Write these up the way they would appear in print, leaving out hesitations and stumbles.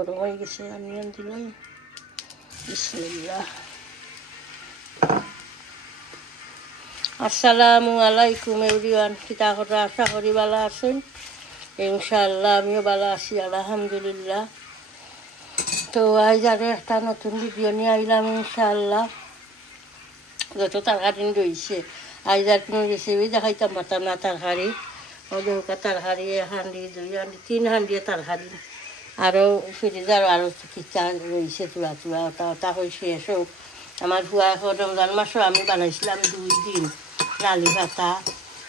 গরম হয়ে গেছে অনিয়ন দিলাম বিসমিল্লাহ আসসালামু আলাইকুম এভরিওয়ান কিতা করে আশা করি ভালো আছেন ইনশাআল্লাহ আমিও ভালো আছি আলহামদুলিল্লাহ তো আজ আরও একটা নতুন ভিডিও নিয়ে আইলাম ইনশাআল্লাহ যত তরকারি রয়েছে আজ আর কোনো রেসিপি দেখাইতাম পারতাম না তরকারি ওদের তরকারি 1 হাঁড়ি 2 হাঁড়ি 3 হাঁড়ি তরকারি আরও ফ্রিজার আরও কিতা রয়েছে চূড়া চূড়া ওটা হয়ে শেষ হোক আমার হুয়া এখন রমজান মাসও আমি বানাইছিলাম 2 দিন লালি পাতা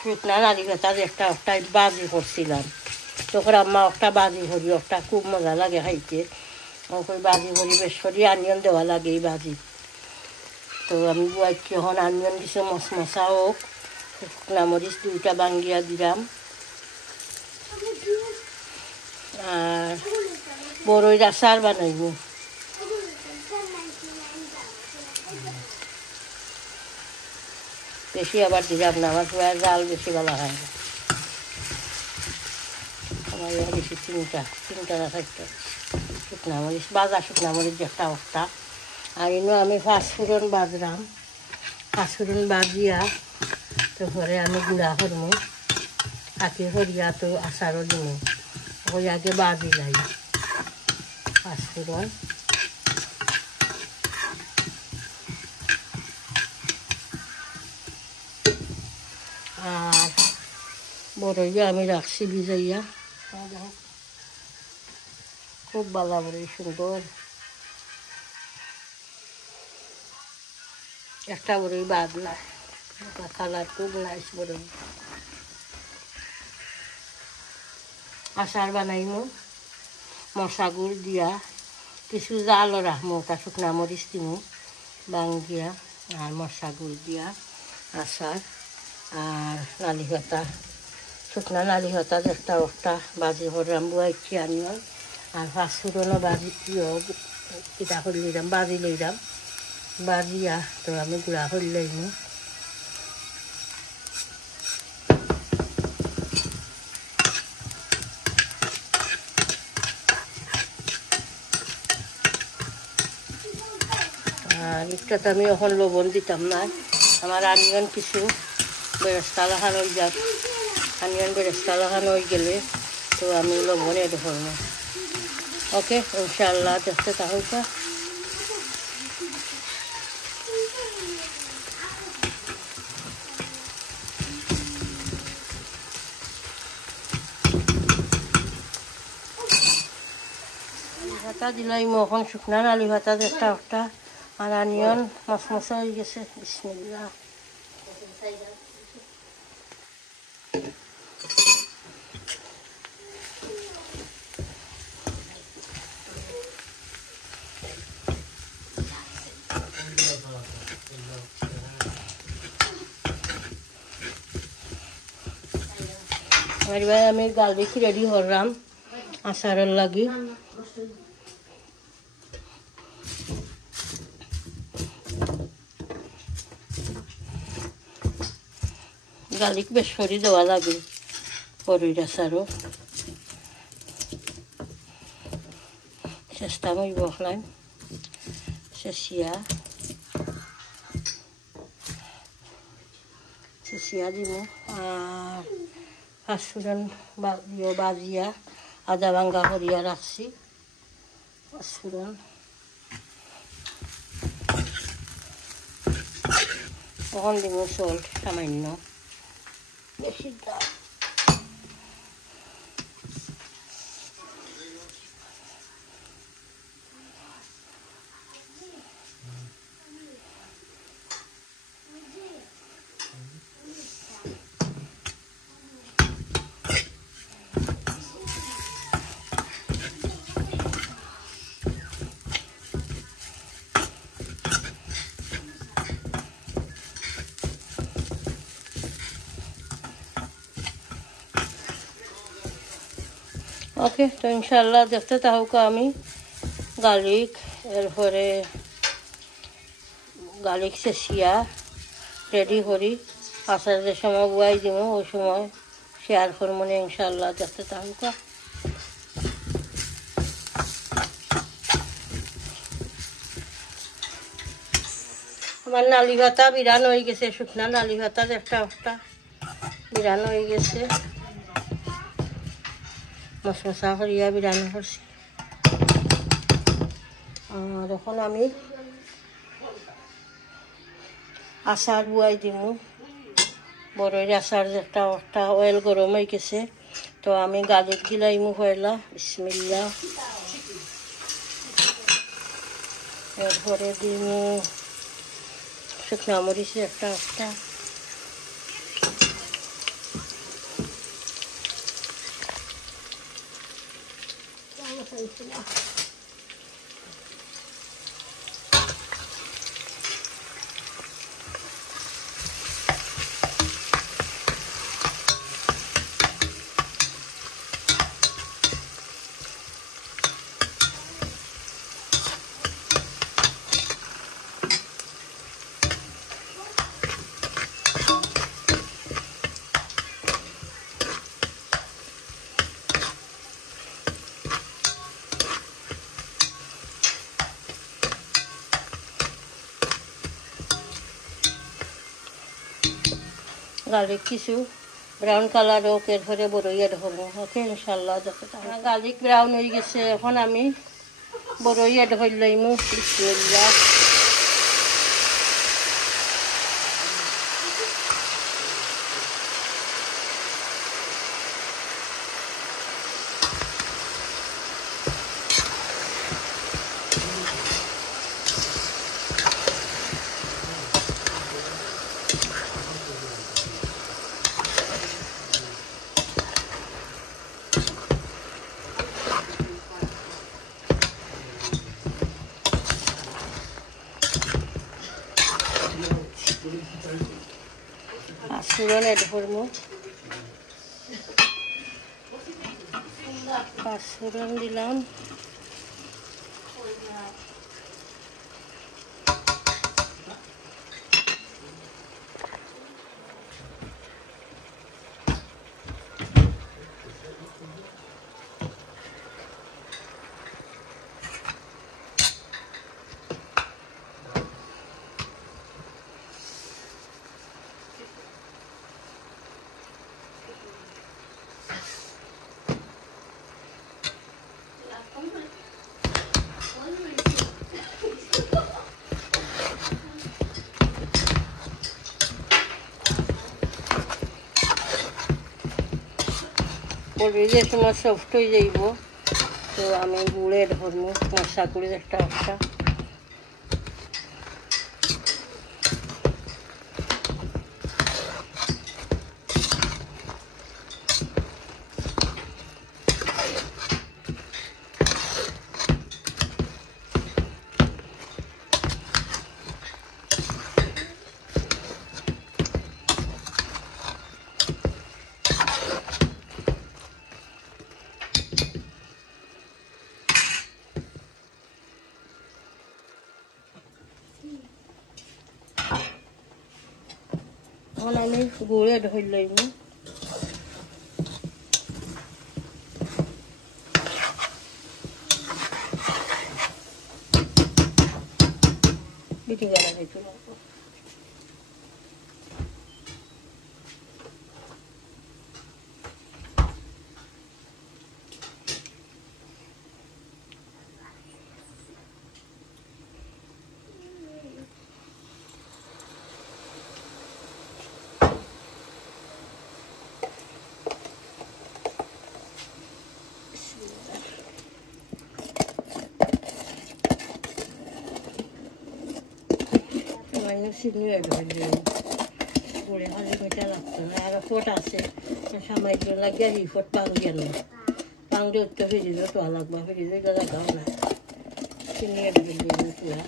শুকনা লালি পাতা একটা বাজি করছিলাম তখন আম্মা একটা বাজি করি একটা খুব মজা লাগে খাইতে ওই বাজি করি বেশ করি আনিয়ন দেওয়া লাগে এই বাজি তো আমি বুয়াইছি এখন আনিয়ন দিছে মশমশা হোক শুকনা মরিচ 2টা বাঙ্গিয়া দিলাম আর বড়ইর আচার বানাইব বেশি আবার দিলাম না আমার পুরা জাল বেশি ভালো হয় না আমার বেশি 3টা না 4টা শুকনা মরিচ বাজা শুকনা মরিচ একটা একটা আর এনে আমি পাঁচফোড়ন বাজলাম পাঁচফোড়ন বাজিয়া তারপরে আমি গুঁড়া করবো আঁকি হরিয়া তো আচারও দিব ওই আগে বাজি লাই পাঁচফোড়ন আর বড়ইয়া আমি রাখছি ভিজাইয়া খুব ভালো বড়ই সুন্দর একটা বড়ই বাদলা কালার খুব নাইস বড়ই আচার বানাইমু মশা গুড় দিয়া কিছু জালও রাখমু তা শুকনা মরিচ দিমু বাঙ্গিয়া আর মশা গুড় দিয়া আচার আর লালি পাতা শুকনা লালি পাতা একটা বাজি করলাম বুয়াইছি আনিও আর পাঁচফোড়নও বাজি কিতা করে লইলাম বাজি লইলাম বাজিয়া তো আমি গুঁড়া করে লইমু আর একটাতে আমি এখন লবণ দিতাম না আমার আনিয়ন কিছু বেরেস্তা লাগানো হয়ে যাক আনিয়ন বেরেস্তা লাগানো হয়ে গেলে তো আমি লবণ এড করবো ওকে ইনশাআল্লাহ দেখতে তাহলে ভাতা দিলাই এখন শুকনা নালি ভাতা একটা আর আনিয়ন মশমশা হয়ে গেছে বিসমিল্লাহ এবার আমি গাল বেশি রেডি করলাম আচারের লাগি গালিক বেশ করে দেওয়া লাগে বড়ইর আচারও চেষ্টা করি বসলাম চেঁচিয়া দিব আর পাঁচফোড়ন বাজিয়া আদা ভাঙ্গা করিয়া রাখছি পাঁচফোড়ন তখন দিব সল্ট সামান্য বেশি দাম ওকে তো ইনশাআল্লাহ দেখতে থাকুক আমি গার্লিক এরপরে গার্লিক চেঁচিয়া রেডি করি আচার যে সময় বুয়াই দিব ওই সময় শেয়ার করবো ইনশাআল্লাহ দেখতে থাকুক আমার নালি ভাতা বিরান হয়ে গেছে, শুকনা নালি ভাতা একটা একটা বিরান হয়ে গেছে, মশমশা করিয়া বিরান করছি। আর এখন আমি আচার বুয়াই দিমু, বড়ইর আচার একটা একটা অয়েল গরম হয়ে গেছে। তো আমি গাজর গিলাইমু পয়লা, বিসমিল্লাহ। এরপরে দিমু শুকনা মরিচ একটা একটা, গার্লিক কিছু ব্রাউন কালার হোক, এরপরে বড়ই এড করবো। ওকে ইনশাল্লাহ যত গার্লিক ব্রাউন হয়ে গেছে, এখন আমি বড়ই এড করলাইমু, বিসমিল্লাহ। পাঁচফোড়ন এড করবো, পাঁচফোড়ন দিলাম, বড়ই যে সময় সফট হয়ে যাইব, তো আমি গুড় এড করবো, মশলা গুড়ি একটা একটা, এখন আমি গুড় এড করলাম, বিটি গালা দিতে লাগবো। চিনি এড করলাম, গুড়ে হালি মিঠা লাগতো না, আর ফোট আছে সামান্য লাগিয়ে হি ফোট পাং দিয়ে না, পাং দিয়ে উঠতে ফিরিজ তো লাগবে, ফিরিজ লাগাও না, চিনি এড করলাম পুরা।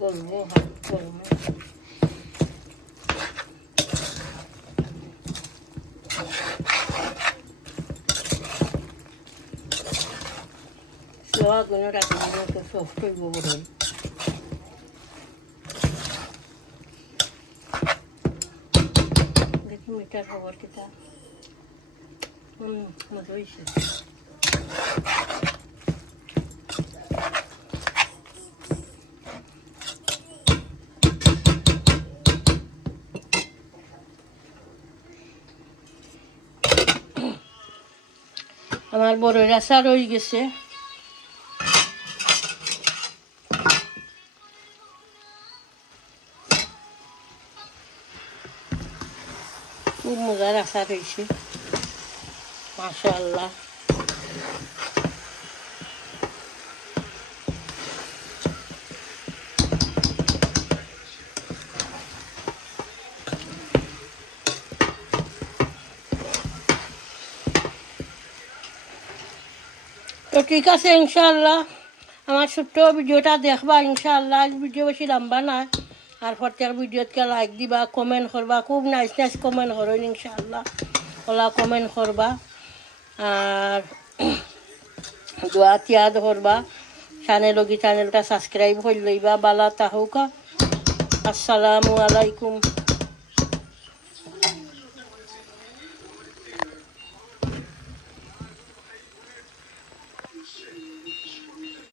গলবো হাত গরমে। স্লো আগুনে রাখলে তো সফট হইব বড়। দেখি মিটার খবর কিতা। মজা হয়েছে। আমার বড় রাসা রয়ে গেছে। খুব মজার আশা রয়েছে মাশাআল্লাহ। তো ঠিক আছে ইনশাআল্লাহ আমার ছোট্ট ভিডিওটা দেখবা ইনশাআল্লাহ। ভিডিও বেশি লম্বা না আর প্রত্যেক ভিডিওতে লাইক দিবা কমেন্ট করবা খুব নাইস নাইস কমেন্ট করো ইনশাআল্লাহ ওলা কমেন্ট করবা আর দোয়া তিয়াদ করবা চ্যানেলটা সাবস্ক্রাইব করে লইবা বালা তাহুকা। আসসালামু আলাইকুম।